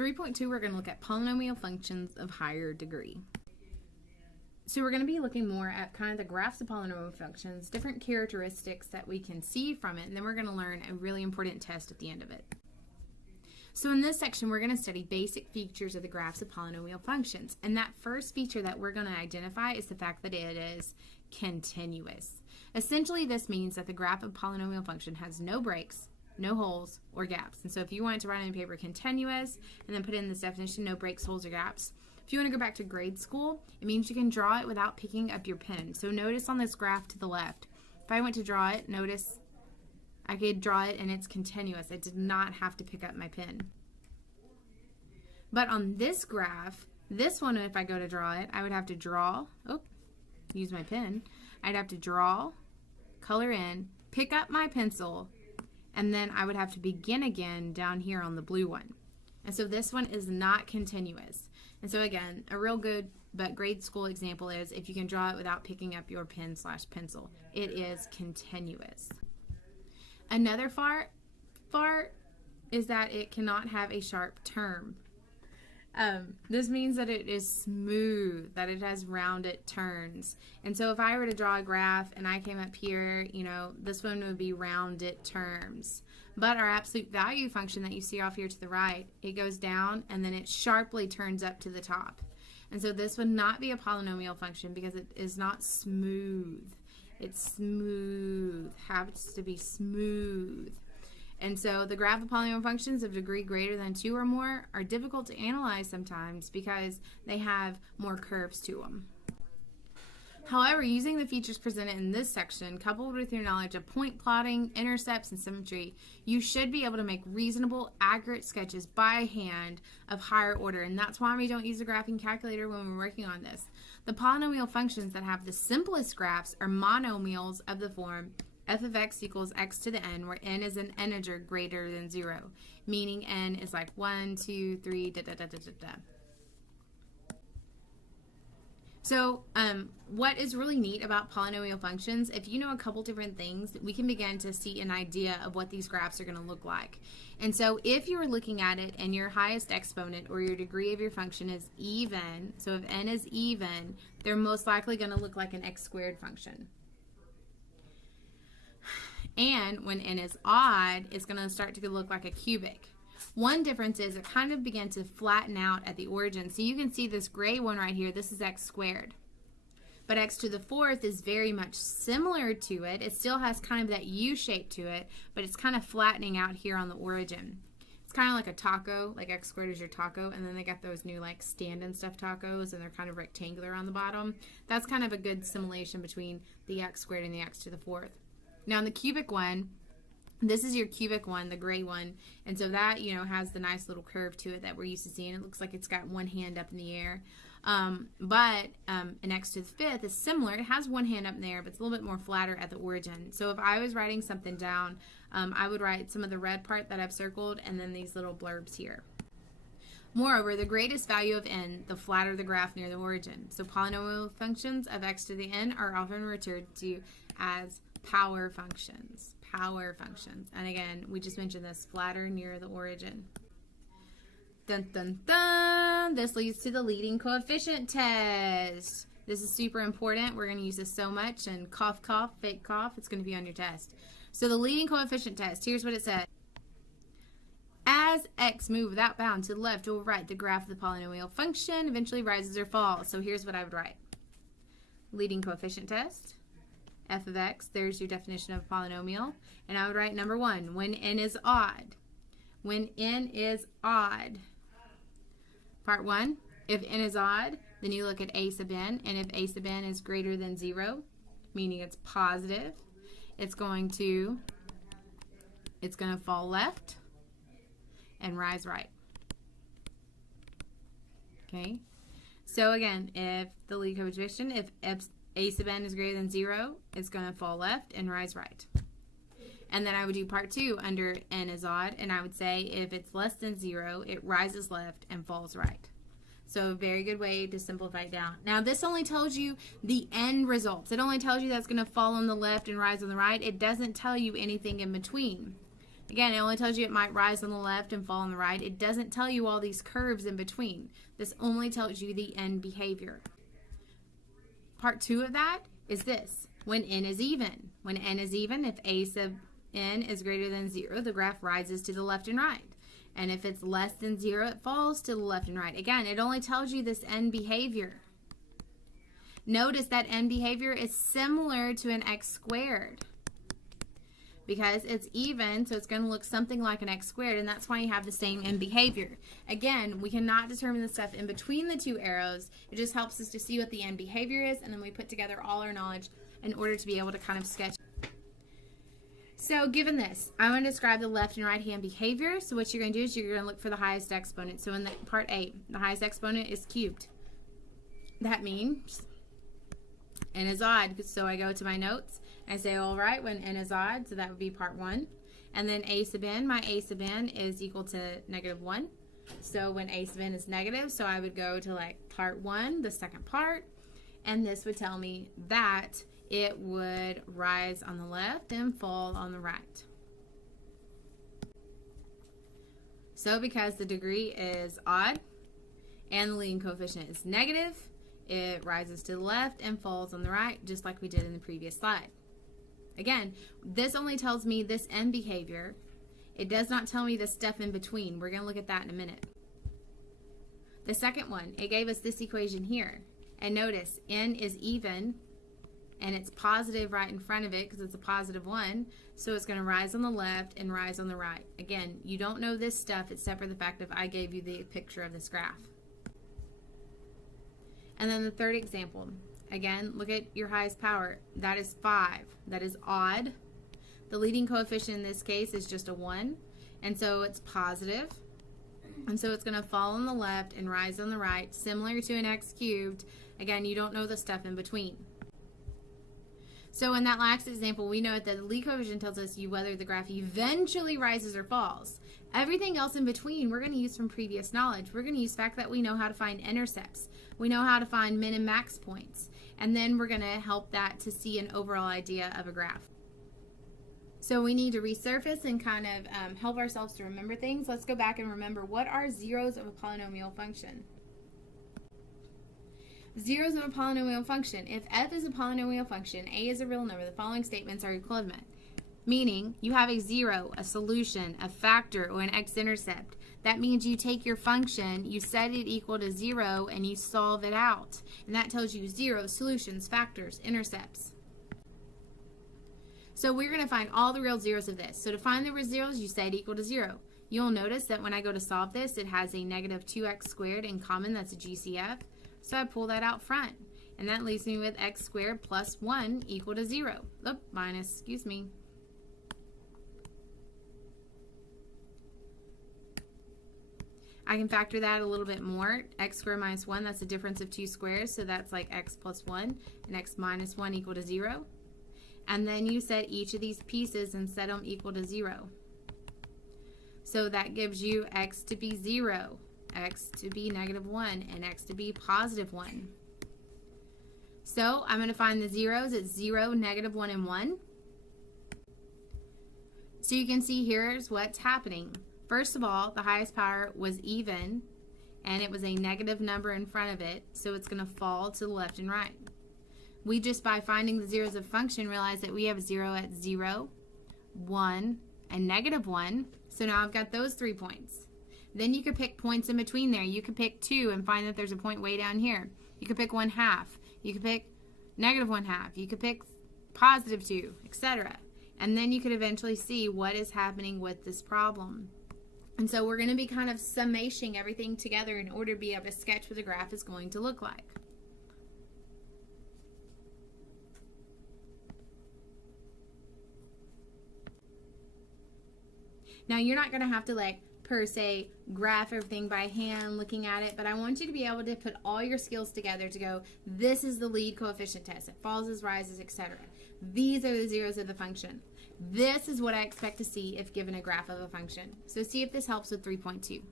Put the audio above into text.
3.2, we're going to look at polynomial functions of higher degree. So we're going to be looking more at kind of the graphs of polynomial functions, different characteristics that we can see from it, and then we're going to learn a really important test at the end of it. So in this section, we're going to study basic features of the graphs of polynomial functions. And that first feature that we're going to identify is the fact that it is continuous. Essentially, this means that the graph of polynomial function has no breaks, no holes, or gaps. And so if you wanted to write on paper continuous and then put in this definition, no breaks, holes, or gaps, if you want to go back to grade school, it means you can draw it without picking up your pen. So notice on this graph to the left, if I went to draw it, notice I could draw it and it's continuous. I did not have to pick up my pen. But on this graph, this one, if I go to draw it, I would have to draw, use my pen. I'd have to draw, color in, pick up my pencil, and then I would have to begin again down here on the blue one. And so this one is not continuous. And so again, a real good but grade school example is if you can draw it without picking up your pen/pencil. It is continuous. Another part is that it cannot have a sharp term. This means that it is smooth, that it has rounded turns. And so if I were to draw a graph and I came up here, this one would be rounded terms. But our absolute value function that you see off here to the right, it goes down and then it sharply turns up to the top. And so this would not be a polynomial function because it is not smooth. It's smooth, happens to be smooth. And so the graph of polynomial functions of degree greater than 2 or more are difficult to analyze sometimes because they have more curves to them. However, using the features presented in this section, coupled with your knowledge of point plotting, intercepts, and symmetry, you should be able to make reasonable, accurate sketches by hand of higher order, and that's why we don't use a graphing calculator when we're working on this. The polynomial functions that have the simplest graphs are monomials of the form f of x equals x to the n, where n is an integer greater than 0, meaning n is like 1, 2, 3, da da da da da da. So what is really neat about polynomial functions, if you know a couple different things, we can begin to see an idea of what these graphs are going to look like. And so if you're looking at it and your highest exponent or your degree of your function is even, so if n is even, they're most likely going to look like an x squared function. And when n is odd, it's going to start to look like a cubic. One difference is it kind of began to flatten out at the origin. So you can see this gray one right here, this is x squared. But x to the 4th is very much similar to it. It still has kind of that U shape to it, but it's kind of flattening out here on the origin. It's kind of like a taco, like x squared is your taco, and then they got those new like stand and stuff tacos, and they're kind of rectangular on the bottom. That's kind of a good simulation between the x squared and the x to the 4th. Now in the cubic one, this is your cubic one, the gray one, and so that, has the nice little curve to it that we're used to seeing. It looks like it's got one hand up in the air. But an x to the 5th is similar. It has one hand up in the air, but it's a little bit more flatter at the origin. So if I was writing something down, I would write some of the red part that I've circled and then these little blurbs here. Moreover, the greatest value of n, the flatter the graph near the origin. So polynomial functions of x to the n are often referred to as power functions. Power functions. And again, we just mentioned this, flatter near the origin. Dun, dun, dun. This leads to the leading coefficient test. This is super important. We're going to use this so much, and cough, cough, fake cough, it's going to be on your test. So the leading coefficient test, here's what it said. As x move without bound to the left or right, the graph of the polynomial function eventually rises or falls. So here's what I would write. Leading coefficient test. F of x, there's your definition of a polynomial. And I would write number 1, when n is odd. When n is odd. Part 1, if n is odd, then you look at a sub n, and if a sub n is greater than 0, meaning it's positive, it's going to fall left and rise right. Okay? So again, if the leading coefficient, if a sub n is greater than 0, it's going to fall left and rise right. And then I would do part 2 under n is odd, and I would say if it's less than 0, it rises left and falls right. So a very good way to simplify it down. Now this only tells you the end results. It only tells you that's going to fall on the left and rise on the right. It doesn't tell you anything in between. Again, it only tells you it might rise on the left and fall on the right. It doesn't tell you all these curves in between. This only tells you the end behavior. Part 2 of that is this. When n is even. When n is even, if a sub n is greater than 0, the graph rises to the left and right. And if it's less than 0, it falls to the left and right. Again, it only tells you this n behavior. Notice that n behavior is similar to an x squared because it's even, so it's going to look something like an x squared, and that's why you have the same n behavior. Again, we cannot determine the stuff in between the two arrows. It just helps us to see what the n behavior is, and then we put together all our knowledge in order to be able to kind of sketch. So given this, I want to describe the left and right hand behavior. So what you're going to do is you're going to look for the highest exponent. So in the part A, the highest exponent is cubed. That means n is odd. So I go to my notes and I say, all right, when n is odd, so that would be part 1. And then a sub n, my a sub n is equal to -1. So when a sub n is negative, so I would go to like part 1, the second part, and this would tell me that it would rise on the left and fall on the right. So because the degree is odd and the leading coefficient is negative, it rises to the left and falls on the right, just like we did in the previous slide. Again, this only tells me this n behavior. It does not tell me the stuff in between. We're going to look at that in a minute. The second one, it gave us this equation here. And notice, n is even, and it's positive right in front of it because it's a positive 1, so it's going to rise on the left and rise on the right. Again, you don't know this stuff except for the fact that I gave you the picture of this graph. And then the third example, again, look at your highest power. That is 5. That is odd. The leading coefficient in this case is just a 1, and so it's positive. And so it's going to fall on the left and rise on the right, similar to an x cubed. Again, you don't know the stuff in between. So in that last example, we know that the lead coefficient tells us whether the graph eventually rises or falls. Everything else in between we're going to use from previous knowledge. We're going to use the fact that we know how to find intercepts. We know how to find min and max points. And then we're going to help that to see an overall idea of a graph. So we need to resurface and kind of help ourselves to remember things. Let's go back and remember, what are zeros of a polynomial function? Zeros of a polynomial function. If f is a polynomial function, a is a real number, the following statements are equivalent. Meaning, you have a zero, a solution, a factor, or an x-intercept. That means you take your function, you set it equal to 0, and you solve it out. And that tells you zeros, solutions, factors, intercepts. So we're going to find all the real zeros of this. So to find the real zeros, you set equal to 0. You'll notice that when I go to solve this, it has a negative 2x squared in common. That's a GCF. So I pull that out front. And that leaves me with x squared plus 1 equal to 0. Excuse me. I can factor that a little bit more. X squared minus 1, that's the difference of two squares. So that's like x plus 1 and x minus 1 equal to 0. And then you set each of these pieces and set them equal to 0. So that gives you x to be 0, x to be -1, and x to be +1. So I'm going to find the zeros at 0, -1, and 1. So you can see here's what's happening. First of all, the highest power was even, and it was a negative number in front of it, so it's going to fall to the left and right. We just, by finding the zeros of function, realize that we have 0 at 0, 1, and -1. So now I've got those 3 points. Then you could pick points in between there. You could pick 2 and find that there's a point way down here. You could pick 1/2. You could pick -1/2. You could pick +2, etc. And then you could eventually see what is happening with this problem. And so we're going to be kind of summation everything together in order to be able to sketch what the graph is going to look like. Now you're not going to have to per se graph everything by hand looking at it, but I want you to be able to put all your skills together to go, this is the lead coefficient test. It falls, rises, etc. These are the zeros of the function. This is what I expect to see if given a graph of a function. So see if this helps with 3.2.